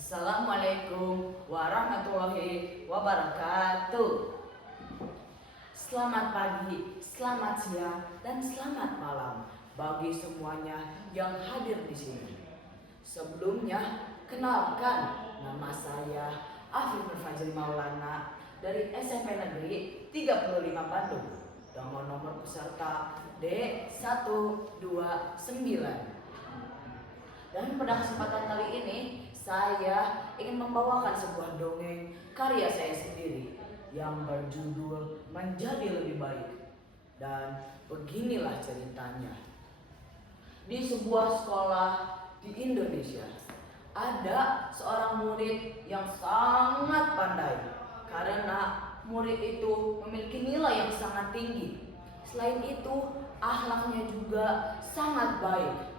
Assalamualaikum warahmatullahi wabarakatuh. Selamat pagi, selamat siang, dan selamat malam bagi semuanya yang hadir di sini. Sebelumnya, kenalkan nama saya Afif Nur Fajri Maulana dari SMP Negeri 35 Bandung dengan nomor peserta D129. Dan pada kesempatan kali ini, saya ingin membawakan sebuah dongeng karya saya sendiri yang berjudul Menjadi Lebih Baik. Dan beginilah ceritanya. Di sebuah sekolah di Indonesia, ada seorang murid yang sangat pandai karena murid itu memiliki nilai yang sangat tinggi. Selain itu, akhlaknya juga sangat baik.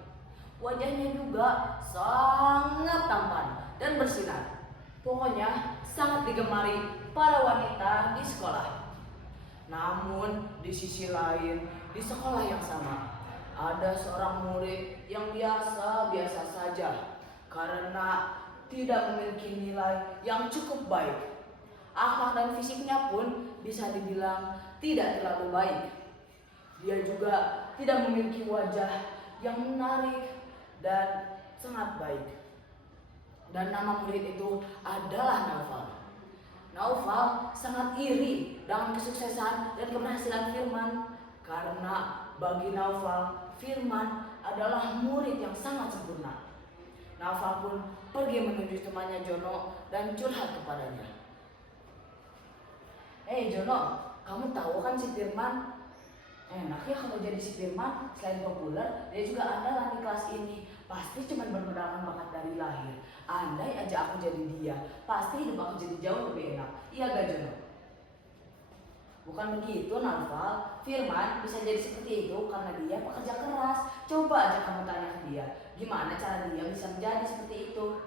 Wajahnya juga sangat tampan dan bersinar. Pokoknya sangat digemari para wanita di sekolah. Namun di sisi lain, di sekolah yang sama, ada seorang murid yang biasa-biasa saja karena tidak memiliki nilai yang cukup baik. Akhlak dan fisiknya pun bisa dibilang tidak terlalu baik. Dia juga tidak memiliki wajah yang menarik dan sangat baik. Dan nama murid itu adalah Naufal. Naufal sangat iri dengan kesuksesan dan keberhasilan Firman karena bagi Naufal, Firman adalah murid yang sangat sempurna. Naufal pun pergi menuju temannya Jono dan curhat kepadanya. Jono, kamu tahu kan si Firman? Enak ya kalau jadi si Firman, selain populer, dia juga andalan di kelas ini. Pasti cuma bermodalkan bakat dari lahir. Andai aja aku jadi dia, pasti hidup aku jadi jauh lebih enak. Iya gak Jono? Bukan begitu Naufal, Firman bisa jadi seperti itu karena dia pekerja keras. Coba aja kamu tanya ke dia, gimana cara dia bisa menjadi seperti itu.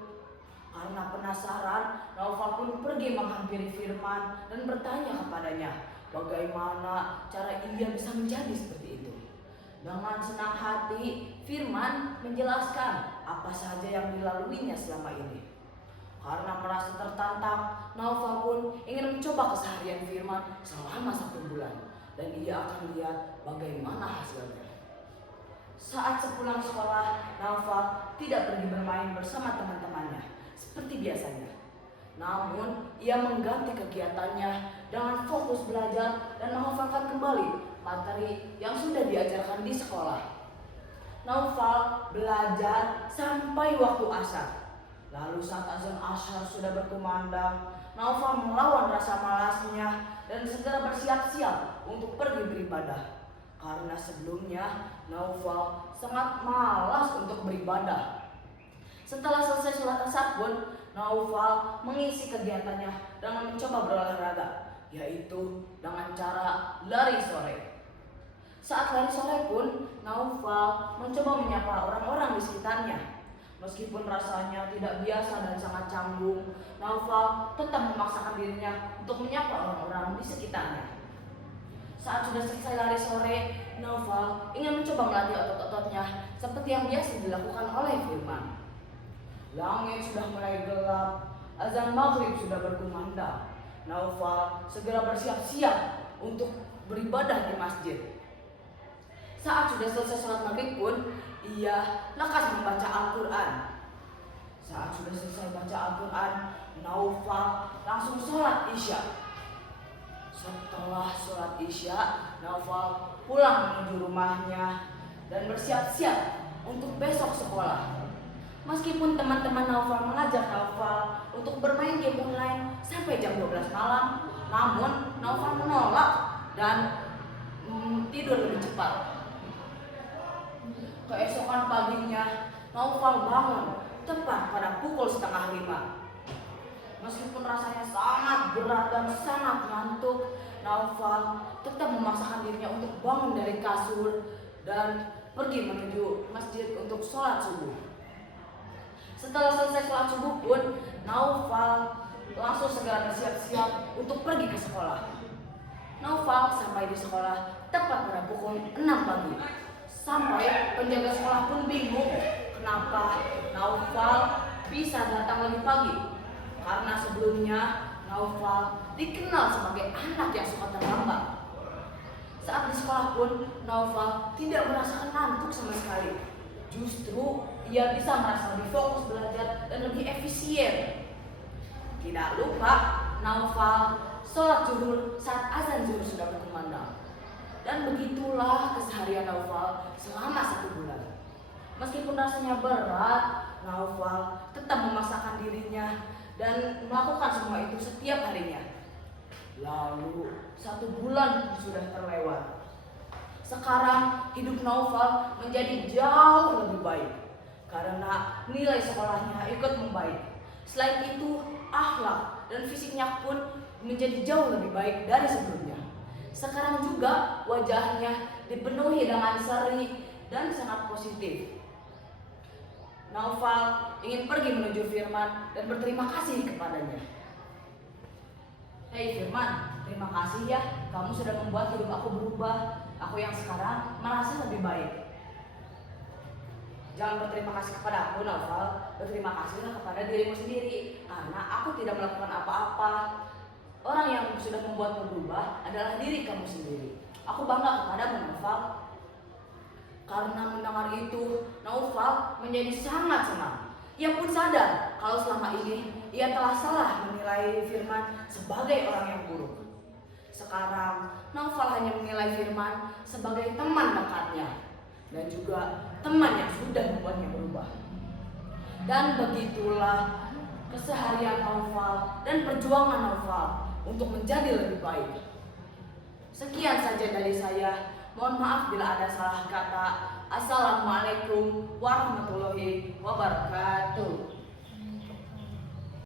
Karena penasaran, Naufal pun pergi menghampiri Firman dan bertanya kepadanya, bagaimana cara ia bisa menjadi seperti itu. Dengan senang hati, Firman menjelaskan apa saja yang dilaluinya selama ini. Karena merasa tertantang, Naufal pun ingin mencoba keseharian Firman selama 1 bulan. Dan ia akan lihat bagaimana hasilnya. Saat sepulang sekolah, Naufal tidak pergi bermain bersama teman-temannya seperti biasanya. Namun, ia mengganti kegiatannya dengan fokus belajar dan menghafalkan kembali materi yang sudah diajarkan di sekolah. Naufal belajar sampai waktu asar. Lalu saat azan asar sudah berkumandang, Naufal melawan rasa malasnya dan segera bersiap-siap untuk pergi beribadah. Karena sebelumnya Naufal sangat malas untuk beribadah. Setelah selesai sholat asar pun, Naufal mengisi kegiatannya dengan mencoba berolahraga, yaitu dengan cara lari sore. Saat lari sore pun, Naufal mencoba menyapa orang-orang di sekitarnya. Meskipun rasanya tidak biasa dan sangat canggung, Naufal tetap memaksakan dirinya untuk menyapa orang-orang di sekitarnya. Saat sudah selesai lari sore, Naufal ingin mencoba melatih otot-ototnya seperti yang biasa dilakukan oleh Firman. Langit sudah mulai gelap, azan maghrib sudah berkumandang. Naufal segera bersiap-siap untuk beribadah di masjid. Saat sudah selesai sholat maghrib pun, ia lekas membaca Al-Quran. Saat sudah selesai baca Al-Quran, Naufal langsung sholat isya. Setelah sholat isya, Naufal pulang menuju rumahnya dan bersiap-siap untuk besok sekolah. Meskipun teman-teman Naufal mengajak Naufal untuk bermain game online sampai jam 12 malam, namun Naufal menolak dan tidur lebih cepat. Keesokan paginya, Naufal bangun tepat pada pukul 4:30. Meskipun rasanya sangat berat dan sangat ngantuk, Naufal tetap memaksakan dirinya untuk bangun dari kasur dan pergi menuju masjid untuk sholat subuh. Setelah selesai sholat subuh pun, Naufal langsung segera bersiap-siap untuk pergi ke sekolah. Naufal sampai di sekolah tepat pada pukul 6 pagi. Sampai penjaga sekolah pun bingung kenapa Naufal bisa datang lebih pagi. Karena sebelumnya Naufal dikenal sebagai anak yang suka terlambat. Saat di sekolah pun Naufal tidak merasakan ngantuk sama sekali. Justru ia bisa merasa lebih fokus belajar dan lebih efisien. Tidak lupa Naufal sholat zuhur saat azan zuhur sudah berkumandang. Dan begitulah keseharian Naufal selama 1 bulan. Meskipun rasanya berat, Naufal tetap memaksakan dirinya dan melakukan semua itu setiap harinya. Lalu 1 bulan sudah terlewat. Sekarang hidup Naufal menjadi jauh lebih baik karena nilai sekolahnya ikut membaik. Selain itu, akhlak dan fisiknya pun menjadi jauh lebih baik dari sebelumnya. Sekarang juga wajahnya dipenuhi dengan seri dan sangat positif. Naufal ingin pergi menuju Firman dan berterima kasih kepadanya. Hei Firman, terima kasih ya, kamu sudah membuat hidup aku berubah. Aku yang sekarang merasa lebih baik. Jangan berterima kasih kepada aku, Naufal. Berterima kasihlah kepada dirimu sendiri, karena aku tidak melakukan apa-apa. Orang yang sudah membuatmu berubah adalah diri kamu sendiri. Aku bangga kepadamu, Naufal. Karena mendengar itu, Naufal menjadi sangat senang. Ia pun sadar kalau selama ini ia telah salah menilai Firman sebagai orang yang buruk. Sekarang Naufal hanya menilai Firman sebagai teman dekatnya dan juga teman yang sudah membuatnya berubah. Dan begitulah keseharian Naufal dan perjuangan Naufal untuk menjadi lebih baik. Sekian saja dari saya. Mohon maaf bila ada salah kata. Assalamualaikum warahmatullahi wabarakatuh.